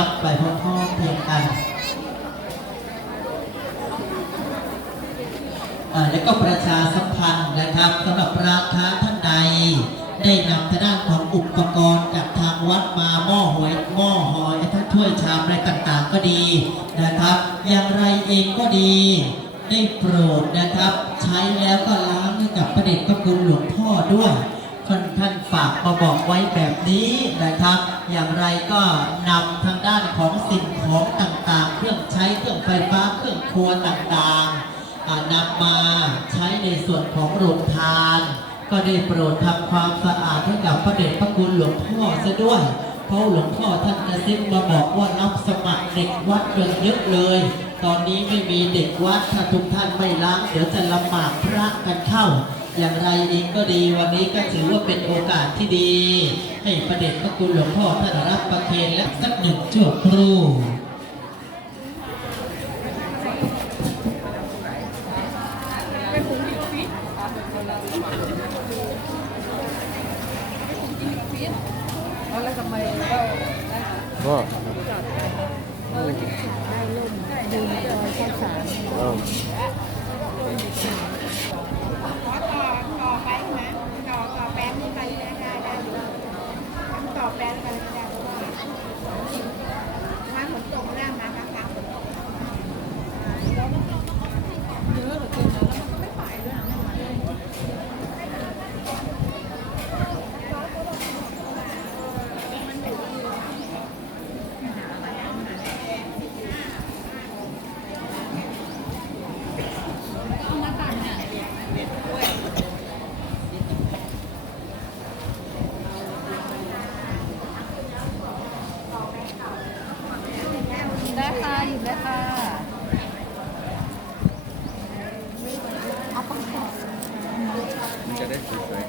รับไปพร้อมๆเพียงกันอ่าและก็ประชาสัมพันธ์นะครับสำหรับร้านค้าท่านใด ได้นำทางด้านของอุปกรณ์จากทางวัดมาหม้อหวยหม้อหอยทั้งถ้วยชามอะไรต่างๆก็ดีนะครับ อย่างไรเองก็ดี ได้โปรดนะครับ ใช้แล้วก็ล้างให้กับพระเดชพระคุณหลวงพ่อด้วย ท่านท่านฝากมาบอกไว้แบบนี้นะครับ อย่างไรก็นำทางด้านของสิ่งของต่างๆ เครื่องใช้เครื่องไฟฟ้าเครื่องครัวต่างๆอ่านำมาใช้ในส่วนของโรงทาน ก็ได้โปรดทำความสะอาดให้กับพระเดชพระคุณหลวงพ่อซะด้วยเพราะหลวงพ่อท่านกระซิบมาบอกว่ารับสมัครเด็กวัดกันเยอะเลย ตอนนี้ไม่มีเด็กวัดถ้าทุกท่านไม่ล้างเดี๋ยวจะลำบากพระกันเข้า อย่างไรเองก็ดีวันนี้ก็ถือว่าเป็นโอกาสที่ดี ให้พระเดชพระคุณหลวงพ่อท่านรับประเคนและสักหนึ่งชั่วครู่แล้วทำไมเราก็ดูในจอยข้าวสาร เออ ขอต่อต่อไปนะต่อต่อแป๊บนี้ไปได้ได้ได้ทำต่อแป๊บไปไม่ได้เพราะว่าถ้าฝนตกหน้ามาค่ะค่ะฝนตก เยอะเหลือเกินนะแล้วมันก็ไม่ไปด้วยนะไม่ไหว ได้ค่ะหยิบได้ค่ะ จะได้สวย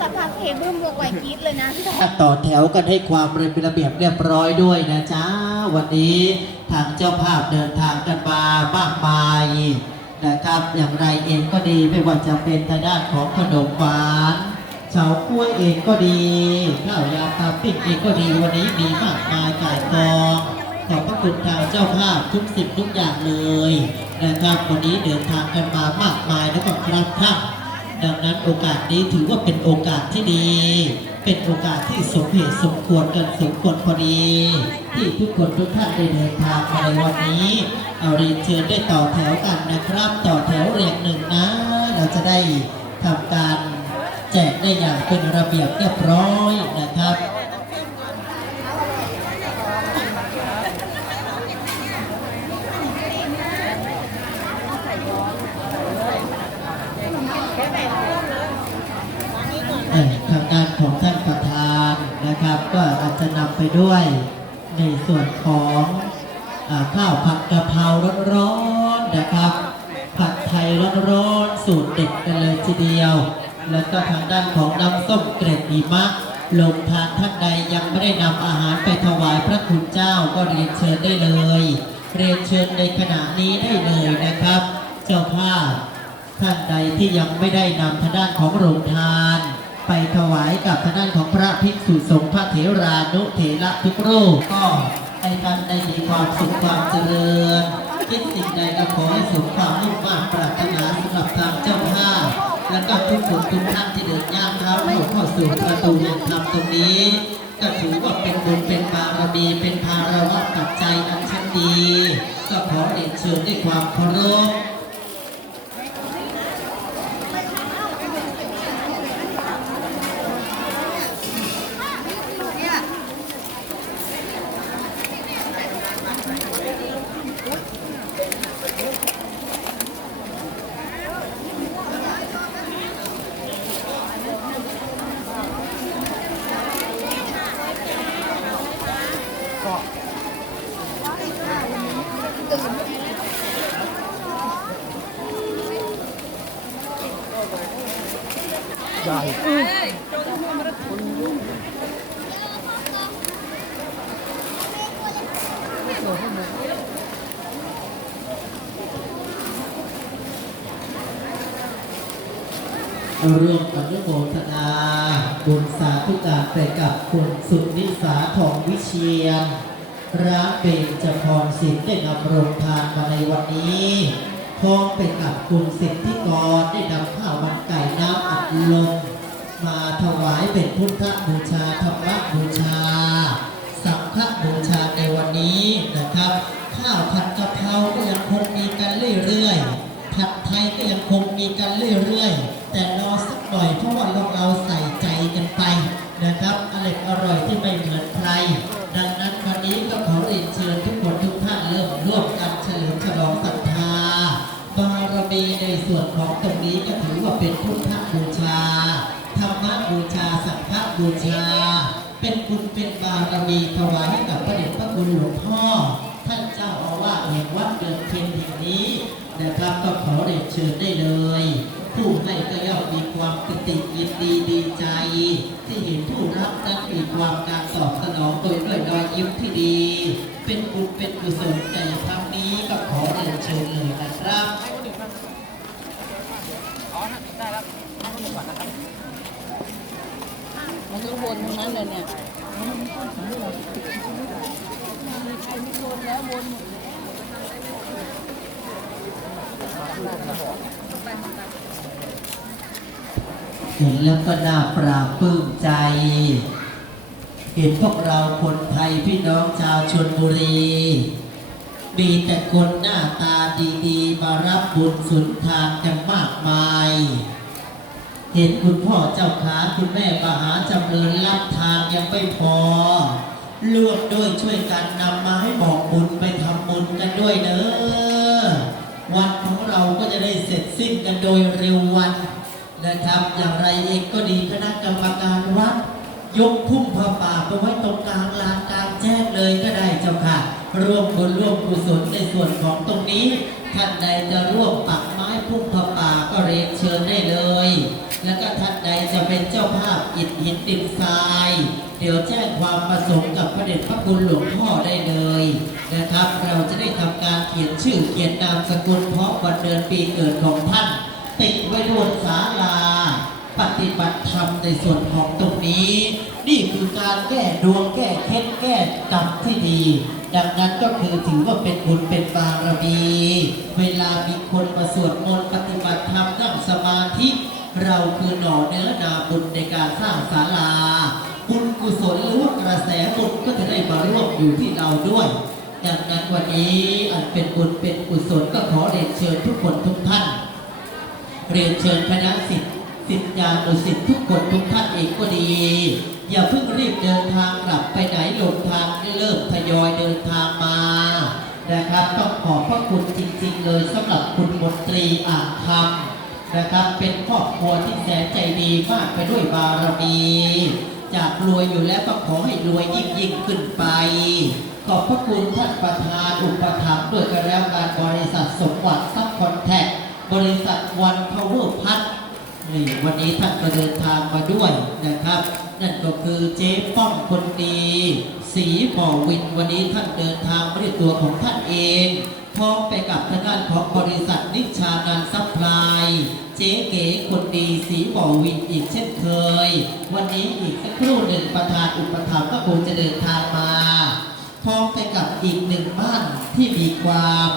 สักพักเพลงเริ่มเลือกไวกรีดเลยนะพี่ต่อต่อแถวกันให้ความเป็นระเบียบเรียบร้อยด้วยนะจ๊ะ วันนี้ทางเจ้าภาพเดินทางกันมามากมายนะครับ อย่างไรเองก็ดีไม่ว่าจะเป็นทางด้านของขนมหวานเฉาก้วยเองก็ดีข้าวยาปลาปิ้งเองก็ดีวันนี้มีมากมายก่ายกองขอบพระคุณทางเจ้าภาพทุกสิ่งทุกอย่างเลยนะครับวันนี้เดินทางกันมามากมายแล้วก็ครับท่าน ดังนั้นโอกาสนี้ถือว่าเป็นโอกาสที่ดี เป็นโอกาสที่สมเหตุสมควรกันสมควรพอดี ที่ทุกคนทุกท่านได้เดินทางมาในวันนี้ เอาเรียนเชิญได้ต่อแถวกันนะครับ ต่อแถวเรียงหนึ่งนะ เราจะได้ทำการแจกได้อย่างเป็นระเบียบเรียบร้อยนะครับ เอ่อทางการของท่านประธานนะครับ ก็อาจจะนำ ไปด้วย ในส่วนของอข้าวผัดกะเพราร้อนๆนะครับ ผัดไทยร้อนๆสูตรเด็ดกันเลยทีเดียว แล้วก็ทางด้านของน้ำส้มเกร็ดหิมะลงทานท่านใดยังไม่ได้นำอาหารไปถวายพระคุณเจ้าก็เรียนเชิญได้เลย เรียนเชิญในขณะนี้ได้เลยนะครับ เจ้าภาพท่านใดที่ยังไม่ได้นำทางด้านของโรงทาน ไปถวายกับทางด้านของพระภิกษุสงฆ์พระเถรานุเถระทุกรูปก็ให้ท่านได้มีความสุขความเจริญคิดสิ่งใดก็ขอให้สมความมุ่งมั่นปรารถนาสำหรับทางเจ้าภาพและก็ทุกคนทุกท่านที่เดินย่างเท้าเข้าเข้าสู่ประตูแห่งธรรมตรงนี้ ก็ถือว่าเป็นบุญเป็นบารมีเป็นภาระกับใจอันชั้นดี ก็ขอเรียนเชิญด้วยความเคารพ เร่วมอนุโมทนาบุญสาธุการไปกับคุณสุนิสาทองวิเชียนร้านเบญจพรสินได้นำโรงทานมาในวันนี้พร้อมไปกับคุณสิทธิกรได้นำข้าวมันไก่น้ำอัดลมมาถวายเป็นพุทธบูชาธรรมบูชา สังฆบูชาในวันนี้นะครับ ข้าวผัดกะเพราก็ยังคงมีกันเรื่อยๆผัดไทยก็ยังคงมีกันเรื่อยๆ แต่รอสักหน่อยเพราะว่าเราเราใส่ใจกันไปนะครับอร่อยอร่อยที่ไม่เหมือนใคร ดังนั้นวันนี้ก็ขอเรียนเชิญทุกคนทุกท่านเริ่มร่วมกันเฉลิมฉลองศรัทธาบารมีในส่วนของตรงนี้ก็ถือว่าเป็นพุทธบูชาธรรมบูชาสังฆบูชา เป็นบุญเป็นบารมีถวายให้กับพระเดชพระคุณหลวงพ่อ ท่านเจ้าอาวาสแห่งวัดเดิมเพ็ญแห่งนี้นะครับก็ขอเรียนเชิญได้เลย ผู้ให้ก็ย่อมมีความปิติยินดีดีใจ ที่เห็นผู้รับนั้นมีความการตอบสนองโดยด้วยรอยยิ้มที่ดี เป็นบุญเป็นกุศลในครั้งนี้ก็ขอเรียนเชิญเลยนะครับมันต้องวนทั้งนั้นเลยเนี่ยใครไม่วนแล้ววนหมดเลย เห็นแล้วก็น่าปราบปลื้มใจ เห็นพวกเราคนไทยพี่น้องชาวชนบุรี มีแต่คนหน้าตาดีๆ มารับบุญสุนทานกันมากมาย เห็นคุณพ่อเจ้าขาคุณแม่มหาจำเริญรับทานยังไม่พอร่วมด้วยช่วยกันนำมาให้บอกบุญไปทำบุญกันด้วยเนอะวันของเราก็จะได้เสร็จสิ้นกันโดยเร็ววัน นะครับ อย่างไรเองก็ดีคณะกรรมการวัดยกพุ่มผ้าป่าไปไว้ตรงกลางลานกลางแจ้งเลยก็ได้เจ้าค่ะ ร่วมบุญร่วมกุศลในส่วนของตรงนี้ ท่านใดจะร่วมปักไม้พุ่มผ้าป่าก็เรียนเชิญได้เลย แล้วก็ท่านใดจะเป็นเจ้าภาพอิฐหินดินทราย เดี๋ยวแจ้งความประสงค์กับพระเดชพระคุณหลวงพ่อได้เลยนะครับ เราจะได้ทำการเขียนชื่อเขียนนามสกุลพร้อมวันเดือนปีเกิดของท่าน ติดไว้บนศาลา ปฏิบัติธรรมในส่วนของตรงนี้ นี่คือการแก้ดวงแก้เคล็ดแก้กรรมที่ดี ดังนั้นก็คือถือว่าเป็นบุญเป็นบารมี เวลามีคนมาสวดมนต์ปฏิบัติธรรมนั่งสมาธิ เราคือหน่อเนื้อนาบุญในการสร้างศาลา บุญกุศลหรือว่ากระแสบุญก็จะได้มาร่วมอยู่ที่เราด้วยดังนั้นวันนี้อันเป็นบุญเป็นกุศลก็ขอเรียนเชิญทุกคนทุกท่าน เรียนเชิญคณะสิทธิ์สิทธิยานุสิทธิ์ทุกคนทุกท่านเองก็ดี อย่าเพิ่งรีบเดินทางกลับไปไหนหลงทางเริ่มทยอยเดินทางมานะครับ ต้องขอบพระคุณจริง ๆ เลยสำหรับคุณมนตรีอ่างคำนะครับ เป็นครอบครัวที่แสนใจดีมากไปด้วยบารมีจากรวยอยู่แล้วก็ขอให้รวยยิ่งยิ่งๆขึ้นไป ขอบพระคุณท่านประธานอุปถัมภ์ด้วยกันแล้วการบริษัทสมหวังซับคอนแทค บริษัทวันพาวเวอร์พัทนี่วันนี้ท่านก็เดินทางมาด้วยนะครับ นั่นก็คือเจ๊ป้อมคนดีสีบ่อวินวันนี้ท่านเดินทางมาด้วยตัวของท่านเองพร้อมไปกับทางด้านของบริษัทนิชานันซัพพลาย เจ๊เก๋คนดีสีบ่อวินอีกเช่นเคย วันนี้อีกสักครู่หนึ่งประธานอุปถัมภ์ก็คงจะเดินทางมาพร้อมไปกับอีกหนึ่งบ้านที่มีความ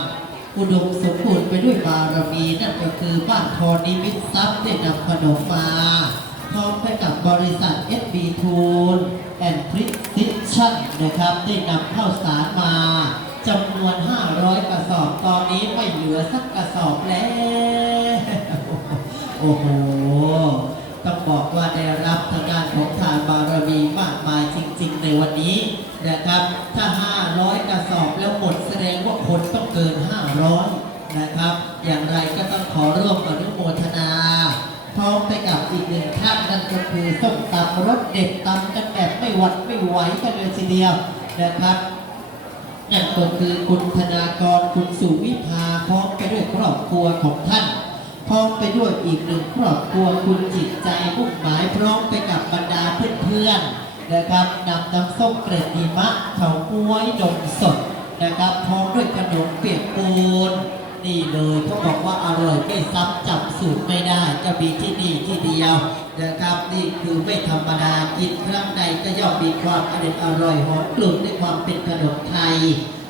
อุดมสมบูรณ์ไปด้วยบารมีนั่นก็คือบ้านพรนิมิตทรัพย์ได้นำขนมมาพร้อมไปกับบริษัท SB t o o l and Precision นะครับได้นำข้าวสารมาจำนวน 500 กระสอบตอนนี้ไม่เหลือสักกระสอบแล้ว โอ้โห ต้องบอกว่าได้รับทางานของทานบารมีมากมายจริง ๆ ในวันนี้นะครับถ้า 500 กระสอบแล้วหมดแสดงว่าคนต้องเกิน 500 นะครับ อย่างไรก็ต้องขอร่วมอนุโมทนา พร้อมไปกับอีกหนึ่งท่านนั่นก็คือส้มตำรสเด็ดตำกันแบบไม่หวัดไม่ไหวกันเลยทีเดียวนะครับนั่นก็คือคุณธนากรคุณสุวิภาพร้อมไปด้วยครอบครัวของท่านพร้อมไปด้วยอีกหนึ่งครอบครัวคุณจิตใจมุ่งหมายพร้อมไปกับบรรดาเพื่อนๆนะครับนำน้ำส้มเกล็ดหิมะเถาก้วยนมสดนะครับพร้อมด้วยขนมเปียกปูน นี่เลยเขาบอกว่าอร่อยไม่ซ้ำจับสูตรไม่ได้ก็มีที่นี่ที่เดียวนะครับนี่คือไม่ธรรมดากินครั้งใดก็ย่อมมีความอร่อยอร่อยหอมกลุ่นในความเป็นขนมไทย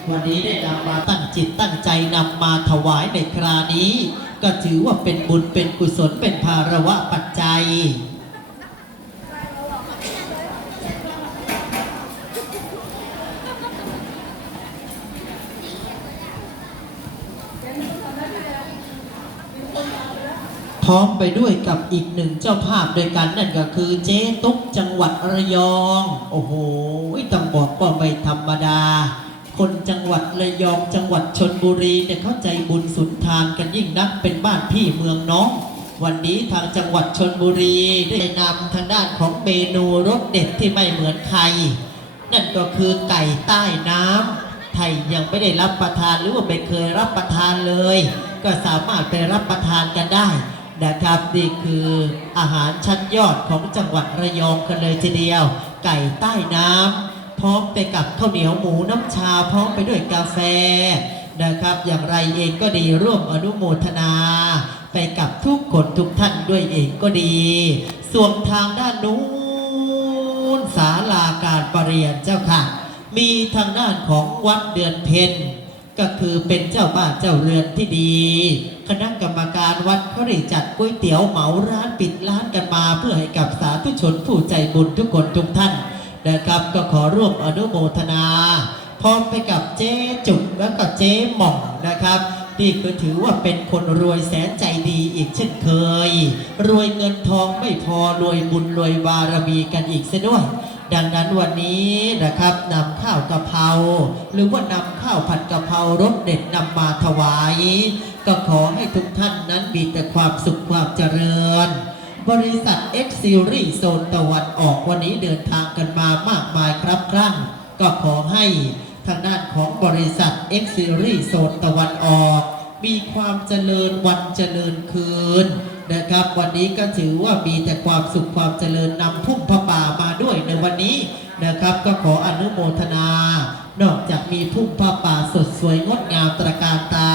วันนี้ได้นำมาตั้งจิตตั้งใจนำมาถวายในครานี้ ก็ถือว่าเป็นบุญเป็นกุศลเป็นภาระวะปัจจัย พร้อมไปด้วยกับอีกหนึ่งเจ้าภาพด้วยกันนั่นก็คือเจ๊ตุ๊กจังหวัดระยอง โอ้โหต้องบอกว่าไม่ธรรมดา คนจังหวัดระยองจังหวัดชนบุรีเนี่ยเข้าใจบุญสุนทานกันยิ่งนักเป็นบ้านพี่เมืองน้อง วันนี้ทางจังหวัดชนบุรีได้นำทางด้านของเมนูรสเด็ดที่ไม่เหมือนใคร นั่นก็คือไก่ใต้น้ำไทยยังไม่ได้รับประทานหรือว่าไม่เคยรับประทานเลย ก็สามารถไปรับประทานกันได้ นะครับนี่คืออาหารชั้นยอดของจังหวัดระยองกันเลยทีเดียว ไก่ใต้น้ำพร้อมไปกับข้าวเหนียวหมูน้ำชาพร้อมไปด้วยกาแฟนะครับอย่างไรเองก็ดีร่วมอนุโมทนา ไปกับทุกคนทุกท่านด้วยเองก็ดี ส่วนทางด้านนู้นศาลาการประเรียนเจ้าค่ะ มีทางด้านของวัดเดือนเพ็ญก็คือเป็นเจ้าบ้านเจ้าเรือนที่ดี คณะกรรมการวัดเขาได้จัดก๋วยเตี๋ยวเหมาร้านปิดร้านกันมาเพื่อให้กับสาธุชนผู้ใจบุญทุกคนทุกท่านนะครับก็ขอร่วมอนุโมทนา พร้อมไปกับเจ๊จุกแล้วก็เจ๊หม่องนะครับนี่คือถือว่าเป็นคนรวยแสนใจดีอีกเช่นเคย รวยเงินทองไม่พอรวยบุญรวยบารมีกันอีกเสียด้วย ดังนั้นวันนี้นะครับนำข้าวกะเพราหรือว่านำข้าวผัดกะเพรารสเด็ดนำมาถวาย ก็ขอให้ทุกท่านนั้นมีแต่ความสุขความเจริญ บริษัท X Series โซนตะวันออกวันนี้เดินทางกันมามากมายครับครั้ง ก็ขอให้ทางด้านของบริษัท X Series โซนตะวันออก มีความเจริญวันเจริญคืน นะครับ วันนี้ก็ถือว่ามีแต่ความสุขความเจริญนำพุ่มพระป่ามาด้วยในวันนี้นะครับก็ขออนุโมทนา นอกจากมีพุ่มพระป่าสดสวยงดงามตระการตา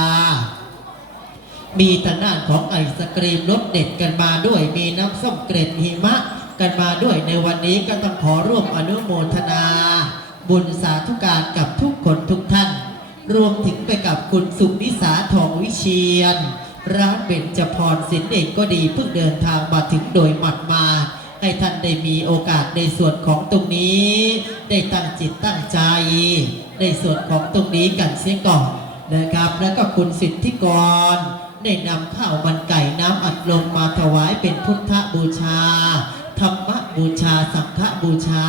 มีทางด้านของไอศกรีมรสเด็ดกันมาด้วย มีน้ำส้มเกร็ดหิมะกันมาด้วยในวันนี้ก็ต้องขอร่วมอนุโมทนา บุญสาธุการกับทุกคนทุกท่าน รวมถึงไปกับคุณสุนิสาทองวิเชียน ร้านเบญจพรสินเอกก็ดีเพิ่งเดินทางมาถึงโดยหมัดมา ให้ท่านได้มีโอกาสในส่วนของตรงนี้ ได้ตั้งจิตตั้งใจ ในส่วนของตรงนี้กันเสียก่อนนะครับแล้วก็คุณสิทธิกร ได้นำข้าวมันไก่น้ำอัดลมมาถวายเป็นพุทธบูชา ธรรมบูชา สังฆบูชา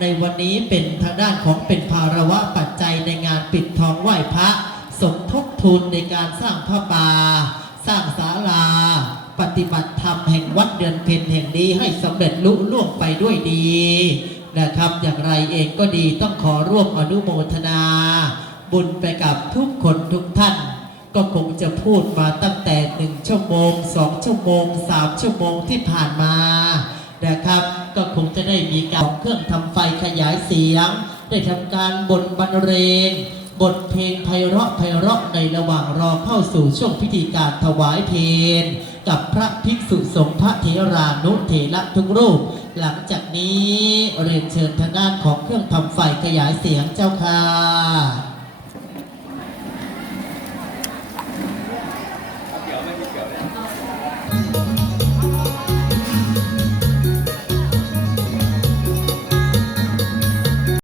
ในวันนี้เป็นทางด้านของเป็นภาระวะปัจจัยในงานปิดทองไหว้พระ สมทบทุนในการสร้างพระบาสร้างศาลา ปฏิบัติธรรมแห่งวัดเดือนเพ็ญแห่งนี้ให้สำเร็จลุล่วงไปด้วยดีนะครับอย่างไรเองก็ดีต้องขอร่วมอนุโมทนา บุญไปกับทุกคนทุกท่าน ก็คงจะพูดมาตั้งแต่หนึ่งชั่วโมงสองชั่วโมงสามชั่วโมงที่ผ่านมานะครับ ก็คงจะได้มีการเครื่องทำไฟขยายเสียง ได้ทำการบนบรรเลง บทเพลงไพเราะไพเราะในระหว่างรอเข้าสู่ช่วงพิธีการถวายเพลงกับพระภิกษุสงฆ์พระเทรานุเถระทุกรูป หลังจากนี้เรียนเชิญทางด้านของเครื่องทำไฟขยายเสียงเจ้าค่ะ